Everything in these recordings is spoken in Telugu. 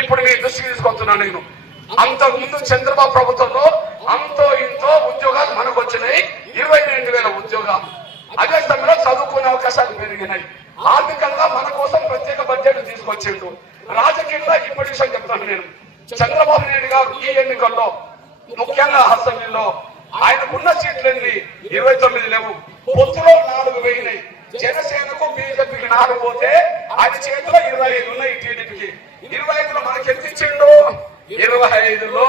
ఇప్పుడు మీ దృష్టికి తీసుకొస్తున్నాను నేను. అంతకు ముందు చంద్రబాబు ప్రభుత్వంలో అంతో ఇంతో ఉద్యోగాలు మనకు వచ్చినాయి, 22,000 ఉద్యోగాలు. అదే సమయంలో చదువుకునే అవకాశాలు పెరిగినాయి. ఆర్థికంగా మన కోసం ప్రత్యేక బడ్జెట్ తీసుకొచ్చిండు. రాజకీయంగా ఇప్పటి విషయం చెప్తాను నేను. చంద్రబాబు నాయుడు గారు ఈ ఎన్నికల్లో ముఖ్యంగా అసెంబ్లీలో ఆయనకున్న సీట్లన్నీ 29 లేవు. పొత్తులో 4 వేయినాయి. జనసేనకు బీజేపీకి 4 పోతే ఆయన చేతిలో 25 ఉన్నాయి. టీడీపీకి 25లో మనకి ఎంత ఇచ్చిండు? 25లో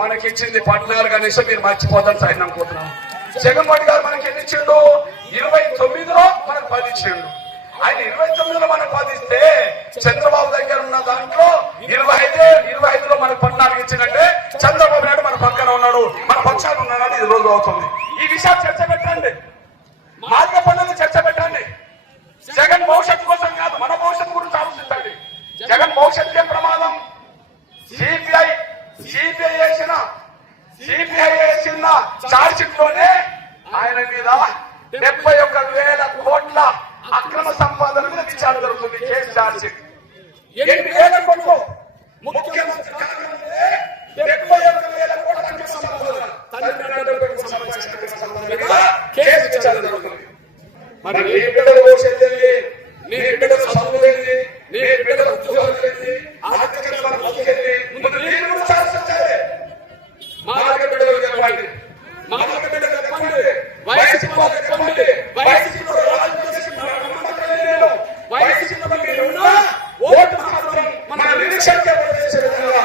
మనకిచ్చింది 14 అనేసి మీరు మర్చిపోతారు సార్ అనుకుంటున్నాను. జగన్మోహన్ గారు మనకి ఎన్ని ఇచ్చిండు? 29లో మనకు 10 ఇచ్చిండు. ఆయన 29లో మనకు 10 ఇస్తే చంద్రబాబు దగ్గర ఉన్న దాంట్లో 25లో మనకు 14 ఇచ్చిందంటే చంద్రబాబు నాయుడు మన పక్కన ఉన్నాడు, మన పక్షాన ఉన్నాడని ఇది రోజు అవుతుంది. ఈ విషయాలు చర్చ పెట్టండి, మార్గ పనులను చర్చ పెట్టండి. జగన్ భవిష్యత్తు కోసం కాదు, మన భవిష్యత్తు గురించి ఆలోచించండి. జగన్ భవిష్యత్తుకే ప్రమాదం. సిబిఐ వేసిన చార్జ్ షీట్ లోనే ఆయన మీద 71,000 కోట్ల అక్రమ సంపాదన మీద విచారణ జరుగుతుంది. కేసు చార్జ్ షీట్ 8,000 కోట్లు. ముఖ్యమంత్రి కారణంగా 71,000 కోట్ల అక్రమ సంపాదన కేసు విచారణ జరుగుతుంది. మరి నీ బిడ్డల భవిష్యత్తు ఏంటి? నీ బిడ్డల చదువు ఏంటి? నీ బిడ్డల ఉద్యోగాలు ఏంటి? ఆర్థికంగా బతికేంటి? ముందు నేను కూడా ఆలోచించాలి. మాకు బిడ్డలు చెప్పండి, మాకు బిడ్డలు చెప్పండి, వయసులో చెప్పండి. వయసులో వయసులో మీరు ఉన్న ఓటు మాత్రం మన నిరీక్షణగా ఓటేసే విధంగా,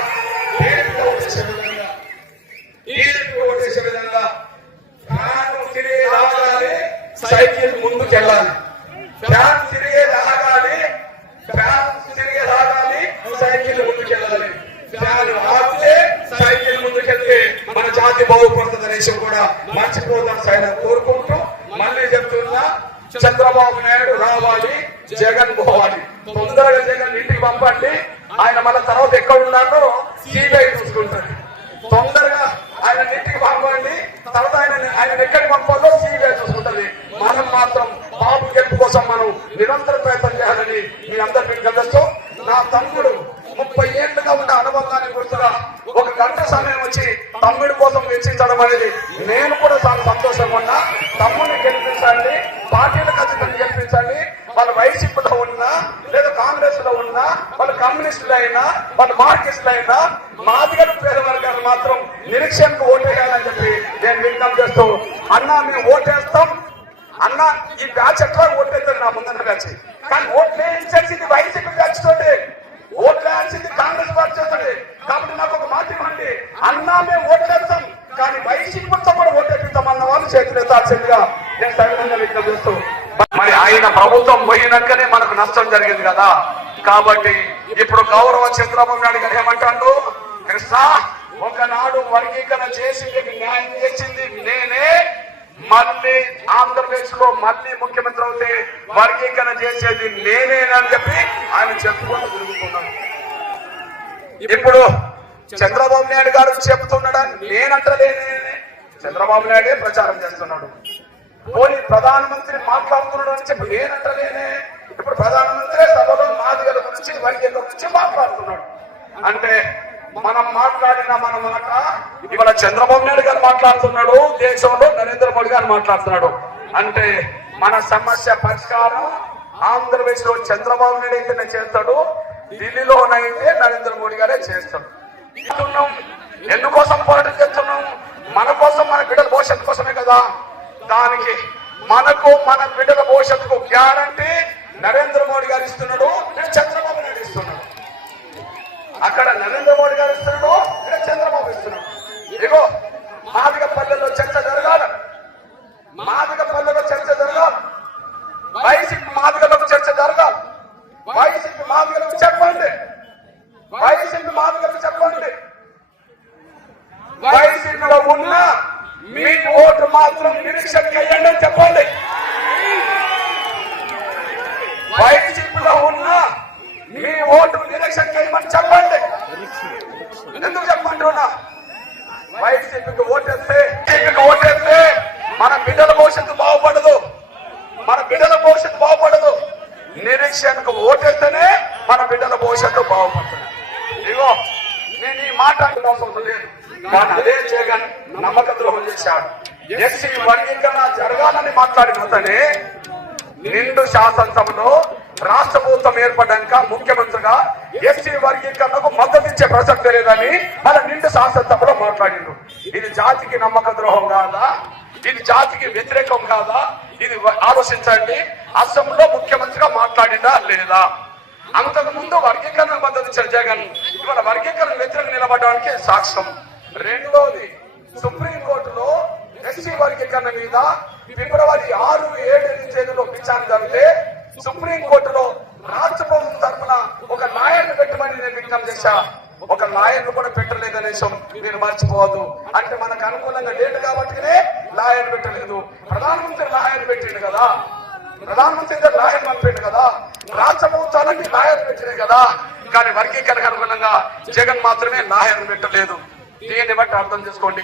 ఓటేసే విధంగా ఫ్యాన్ తిరిగి రాగాలి, సైకిల్ ముందుకెళ్ళాలి. ఫ్యాన్ తిరిగే రాగాలి, సైకిల్ ముందుకెళ్ళాలి. ఫ్యాన్ ఆపితే సైకిల్ ముందుకెళ్తే మన జాతి బాగుపడుతుంది అనేసి కూడా మర్చిపోతాం ఆయన కోరుకుంటూ మళ్ళీ చెప్తున్నా, చంద్రబాబు నాయుడు రావాలి, జగన్ పోవాలి. తొందరగా జగన్ ఇంటికి పంపండి. ఆయన మళ్ళీ తర్వాత ఎక్కడ ఉన్నాడో సిబిఐ చూసుకుంటాడు. తొందరగా ఆయన ఇంటికి పంపండి, తర్వాత ఆయన ఎక్కడికి పంపాలో సిబిఐ చూసుకుంటది. మనం మాత్రం బాబు గెలుపు కోసం మనం నిరంతర ప్రయత్నం చేయాలని మీ అందరికీ గమనిస్తూ, నా తమ్ముడు 30 ఏళ్లుగా ఉన్న అనుబంధాన్ని గుర్తుగా 1 గంట సమయం వచ్చి తమ్ముడి కోసం వెచ్చించడం అనేది నేను కూడా చాలా సంతోషంగా ఉన్నా. తమ్ముడిని గెలిపించండి, పార్టీలు ఖచ్చితంగా గెలిపించండి. వాళ్ళు వైసీపీలో ఉన్నా లేదా కాంగ్రెస్ లో ఉన్నా, వాళ్ళు కమ్యూనిస్టులు అయినా, వాళ్ళు మార్కిస్టులు అయినా, మాదిగలు పేద వర్గాలు మాత్రం నిరీక్షణకు ఓటేయాలని చెప్పి నేను విజ్ఞప్తి చేస్తూ, అన్నా మేము ఓటేస్తాం అన్న. ఈ బ్యాచ్ ఎట్లా ఓట్లేస్తారు నా ముందన్న బ్యాచ్, కానీ ఓట్లు వేయించాల్సింది వైసీపీ బ్యాచ్ తోటి, ఓట్లు వేయాల్సింది కాంగ్రెస్ పార్టీ తోటి. కాబట్టి నాకు ఒక మాట ఇవ్వండి, అన్నా మేము ఓట్లేస్తాం కానీ వైసీపీతో కూడా ఓటేపిస్తాం అన్న వాళ్ళు చేతులు ఎత్తాల్సిందిగా నేను సవినంగా విజ్ఞప్తి చేస్తూ, మరి ఆయన ప్రభుత్వం పోయినాకనే మనకు నష్టం జరిగింది కదా. కాబట్టి ఇప్పుడు గౌరవ చంద్రబాబు నాయుడు గారు ఏమంటాడు? కృష్ణ, ఒకనాడు వర్గీకరణ చేసి మీకు న్యాయం చేసింది నేనే, మళ్ళీ ఆంధ్రప్రదేశ్ లో మళ్ళీ ముఖ్యమంత్రి అవుతే వర్గీకరణ చేసేది నేనేనని చెప్పి ఆయన చెప్పుకుంటూ తిరుగుతున్నాడు. ఇప్పుడు చంద్రబాబు నాయుడు గారు చెప్తున్నాడా? నేనంటలేనే, చంద్రబాబు నాయుడే ప్రచారం చేస్తున్నాడు. పోనీ ప్రధానమంత్రి మాట్లాడుతున్నాడు అని చెప్పి నేనంటలేనే. ఇప్పుడు ప్రధానమంత్రి సభలో మాదిగల గురించి, వర్గీకరణ గురించి మాట్లాడుతున్నాడు. అంటే మనం మాట్లాడిన మన మాట ఇవాళ చంద్రబాబు నాయుడు గారు మాట్లాడుతున్నాడు, దేశంలో నరేంద్ర మోడీ గారు మాట్లాడుతున్నాడు. అంటే మన సమస్య పరిష్కారం ఆంధ్రప్రదేశ్ లో చంద్రబాబు నాయుడు అయితేనే చేస్తాడు, ఢిల్లీలోనైతే నరేంద్ర మోడీ గారే చేస్తాడు. ఎందుకోసం పోరాటం చేస్తున్నాం? మన కోసం, మన బిడ్డల భవిష్యత్తు కోసమే కదా. దానికి మనకు, మన బిడ్డల భవిష్యత్తుకు గ్యారంటీ నరేంద్ర మోడీ గారు ఇస్తున్నాడు, చంద్రబాబు నాయుడు ఇస్తున్నాడు. అక్కడ నరేంద్ర మోడీ గారు ఇస్తున్నాడు, ఇక్కడ చంద్రబాబు ఇస్తున్నాడు. ఇగో మాదిగ పల్లెల్లో చర్చ జరగాలి, మాదిగ పల్లెలో చర్చ జరగాలి, వైసీపీ మాదిగలకు చర్చ జరగాలి. వైసీపీ మాదిగలకు చెప్పండి, వైసీపీ మాదిగలకు చెప్పండి, వైసీపీలో ఉన్న మీ ఓటు మాత్రం నిరీక్షణకి అయ్యండి అని చెప్పండి. వైసీపీలో ఉన్న మీ ఓటు నిరీక్షణ చేయమని చెప్పండి. ఎందుకు చెప్పంటున్నా? వైసీపీకి ఓటేస్తే మన బిడ్డల భవిష్యత్తు బాగుపడదు, మన బిడ్డల భవిష్యత్తు బాగుపడదు. నిరీక్షణకు ఓటేస్తేనే మన బిడ్డల భవిష్యత్తు బాగుపడుతుంది. కానీ అదే జగన్ నమ్మక ద్రోహం చేశాడు. ఎస్సీ వర్గీకరణ జరగాలని మాట్లాడిన అతనే నిండు శాసనసభలో రాష్ట్ర ప్రభుత్వం ఏర్పడ్డాక ముఖ్యమంత్రిగా ఎస్సీ వర్గీకరణకు మద్దతు ఇచ్చే ప్రసక్తి లేదని మన నిండు శాసనసభలో మాట్లాడిండు. ఇది జాతికి నమ్మక ద్రోహం కాదా? ఇది జాతికి వ్యతిరేకం కాదా? ఇది ఆలోచించండి. అసెంబ్లీలో ముఖ్యమంత్రిగా మాట్లాడిందా లేదా? అంతకు ముందు వర్గీకరణ మద్దతు ఇచ్చిన జగన్ ఇవాళ వర్గీకరణ వ్యతిరేకంగా నిలబడడానికి సాక్ష్యం. రెండోది, సుప్రీంకోర్టులో ఎస్సీ వర్గీకరణ మీద ఫిబ్రవరి 6, 7 తేదీలో విచారణ జరిగితే సుప్రీంకోర్టులో రాష్ట్ర ప్రభుత్వం తరఫున ఒక లాయర్ను పెట్టమని నేను విజ్ఞప్తి చేశా. ఒక లాయర్ను కూడా పెట్టలేదనే విషయం మీరు మర్చిపోవద్దు. అంటే మనకు అనుకూలంగా లేదు కాబట్టినే లాయర్ పెట్టలేదు. ప్రధానమంత్రి లాయర్ పెట్టిండు కదా, ప్రధానమంత్రి లాయర్ పంపిండు కదా, రాష్ట్ర ప్రభుత్వాలన్నీ లాయర్ పెట్టినాయి కదా. కానీ వర్గీకరణకు అనుగుణంగా జగన్ మాత్రమే లాయర్ పెట్టలేదు. దీన్ని బట్టి అర్థం చేసుకోండి.